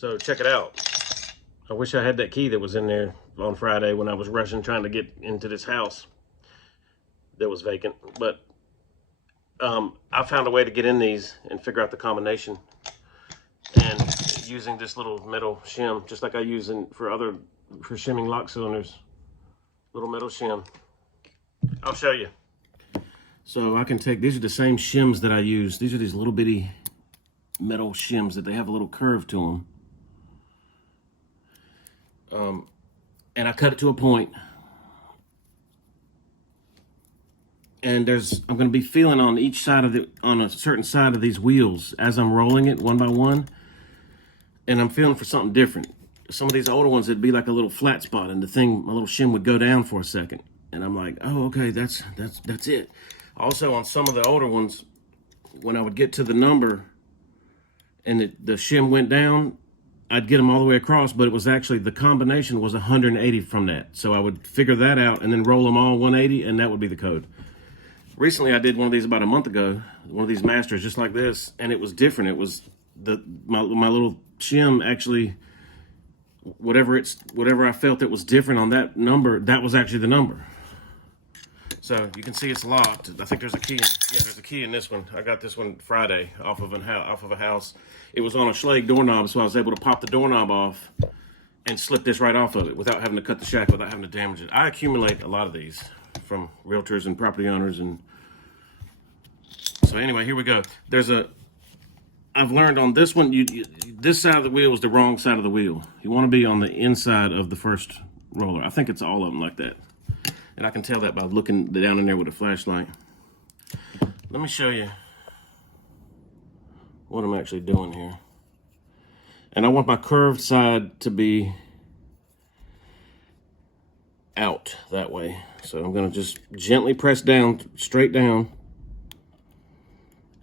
So check it out. I wish I had that key that was in there on Friday when I was rushing trying to get into this house that was vacant. But I found a way to get in these and figure out the combination. And using this little metal shim, just like I use for shimming lock cylinders, little metal shim. I'll show you. So I can take, these are the same shims that I use. These are these little bitty metal shims that they have a little curve to them. And I cut it to a point. And I'm going to be feeling on each side on a certain side of these wheels as I'm rolling it one by one. And I'm feeling for something different. Some of these older ones, it'd be like a little flat spot, and my little shim would go down for a second. And I'm like, oh, okay, that's it. Also, on some of the older ones, when I would get to the number and the shim went down, I'd get them all the way across, but it was actually, the combination was 180 from that. So I would figure that out and then roll them all 180, and that would be the code. Recently, I did one of these about a month ago, one of these masters just like this, and it was different. It was my little shim actually, whatever I felt that was different on that number, that was actually the number. So you can see it's locked. I think there's a key. There's a key in this one. I got this one Friday off of a house. It was on a Schlage doorknob, so I was able to pop the doorknob off and slip this right off of it without having to cut the shackle, without having to damage it. I accumulate a lot of these from realtors and property owners, and so anyway, here we go. I've learned on this one, this side of the wheel is the wrong side of the wheel. You want to be on the inside of the first roller. I think it's all of them like that. And I can tell that by looking down in there with a flashlight. Let me show you what I'm actually doing here. And I want my curved side to be out that way. So I'm gonna just gently press down, straight down.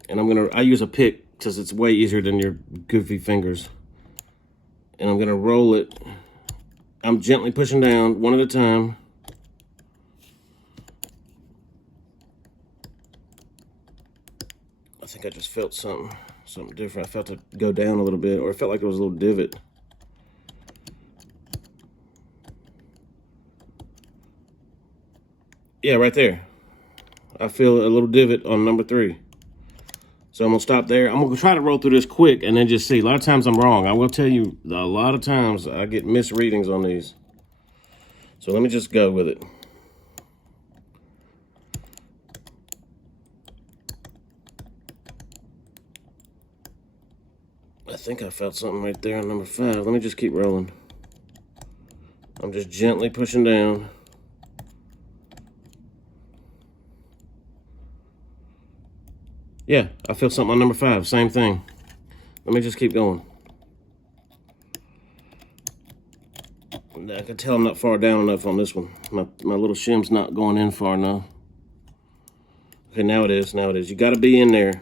And I use a pick because it's way easier than your goofy fingers. And I'm gonna roll it. I'm gently pushing down one at a time. I think I just felt something different. I felt it go down a little bit, or it felt like there was a little divot. Yeah, right there. I feel a little divot on number 3. So I'm gonna stop there. I'm gonna try to roll through this quick and then just see. A lot of times I'm wrong. I will tell you, a lot of times I get misreadings on these. So let me just go with it. I think I felt something right there on number 5. Let me just keep rolling. I'm just gently pushing down. Yeah, I feel something on number 5. Same thing. Let me just keep going. I can tell I'm not far down enough on this one. My little shim's not going in far enough. Okay, now it is. Now it is. You got to be in there.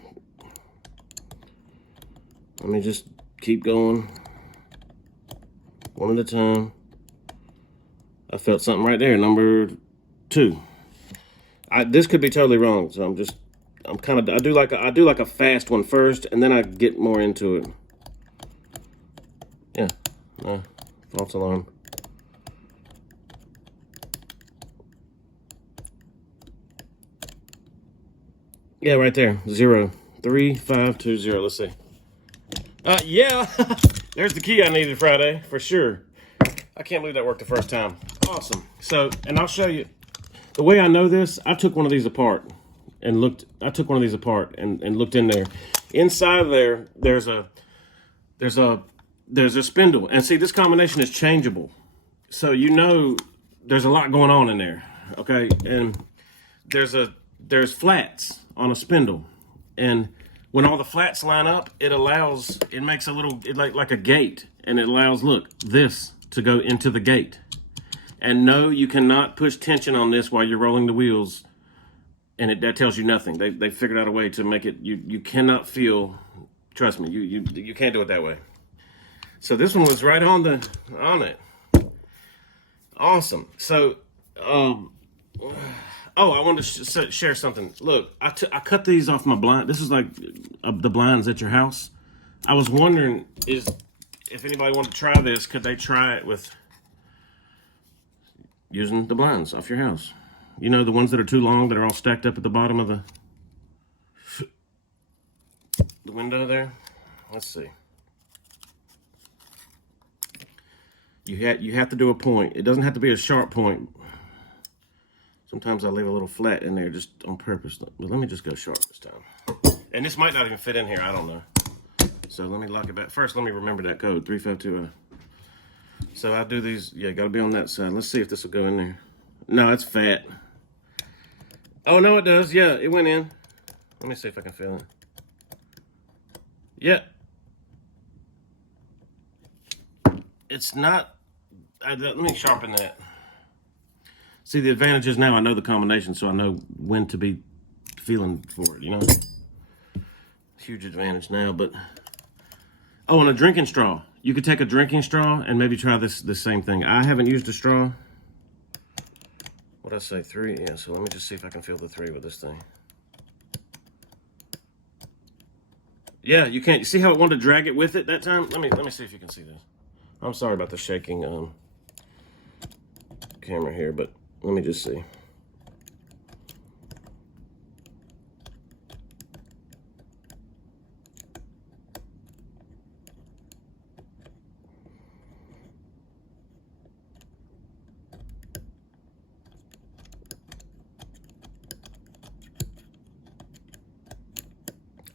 Let me just keep going. One at a time. I felt something right there, number 2. This could be totally wrong, so I do like a fast one first, and then I get more into it. Yeah, no, false alarm. Yeah, right there, 0, 3, 5, 2, 0. Let's see. Yeah, there's the key I needed Friday, for sure. I can't believe that worked the first time. Awesome. So, and I'll show you. The way I know this, I took one of these apart and looked. I took one of these apart and looked in there. Inside of there, there's a spindle. And see, this combination is changeable. So you know there's a lot going on in there, okay? And there's flats on a spindle. And when all the flats line up, it makes a little, like a gate, and it allows, look, this to go into the gate. And no, you cannot push tension on this while you're rolling the wheels, and that tells you nothing. They figured out a way to make it, you cannot feel, trust me, you can't do it that way. So this one was right on it. Awesome. So, oh, I wanted to share something. Look, I cut these off my blind. This is like the blinds at your house. I was wondering, is if anybody wanted to try this, could they try it with using the blinds off your house? You know, the ones that are too long, that are all stacked up at the bottom of the window there. Let's see. You have to do a point. It doesn't have to be a sharp point. Sometimes I leave a little flat in there just on purpose. But let me just go sharp this time. And this might not even fit in here. I don't know. So let me lock it back. First, let me remember that code, 352. So I do these. Yeah, got to be on that side. Let's see if this will go in there. No, it's fat. Oh, no, it does. Yeah, it went in. Let me see if I can feel it. Yeah. It's not. Let me sharpen that. See, the advantage is now I know the combination, so I know when to be feeling for it, you know? Huge advantage now, but... Oh, and a drinking straw. You could take a drinking straw and maybe try this same thing. I haven't used a straw. What'd I say, 3? Yeah, so let me just see if I can feel the 3 with this thing. Yeah, you can't. You see how it wanted to drag it with it that time? Let me see if you can see this. I'm sorry about the shaking camera here, but let me just see.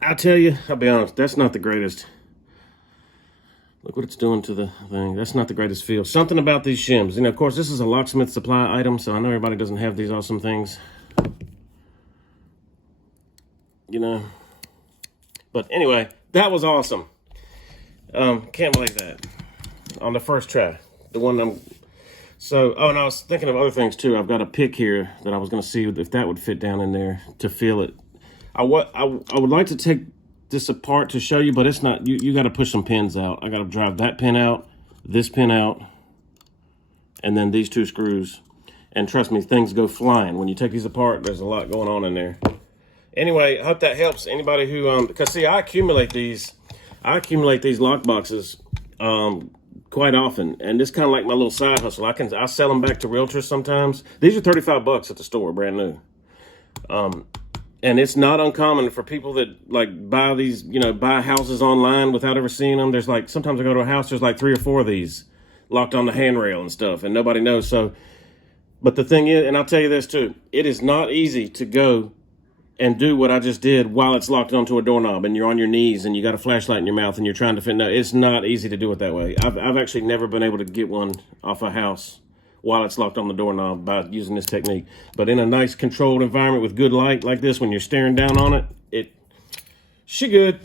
I'll tell you, I'll be honest, that's not the greatest. Look what it's doing to the thing. That's not the greatest feel. Something about these shims. And of course, this is a locksmith supply item, so I know everybody doesn't have these awesome things. You know. But anyway, that was awesome. Can't believe that. On the first try. The one I'm... So, oh, and I was thinking of other things too. I've got a pick here that I was going to see if that would fit down in there to feel it. I would like to take this apart to show you, but it's not. You got to push some pins out. I got to drive that pin out, this pin out, and then these 2 screws. And trust me, things go flying. When you take these apart, there's a lot going on in there. Anyway, I hope that helps anybody who, because see, I accumulate these lock boxes quite often. And it's kind of like my little side hustle. I sell them back to realtors sometimes. These are $35 at the store, brand new. And it's not uncommon for people that like buy these, you know, buy houses online without ever seeing them. There's like, sometimes I go to a house, there's like 3 or 4 of these locked on the handrail and stuff, and nobody knows. So, but the thing is, and I'll tell you this too, it is not easy to go and do what I just did while it's locked onto a doorknob and you're on your knees and you got a flashlight in your mouth and you're trying to fit. No, it's not easy to do it that way. I've actually never been able to get one off a house while it's locked on the doorknob by using this technique. But in a nice controlled environment with good light like this, when you're staring down on it, she good.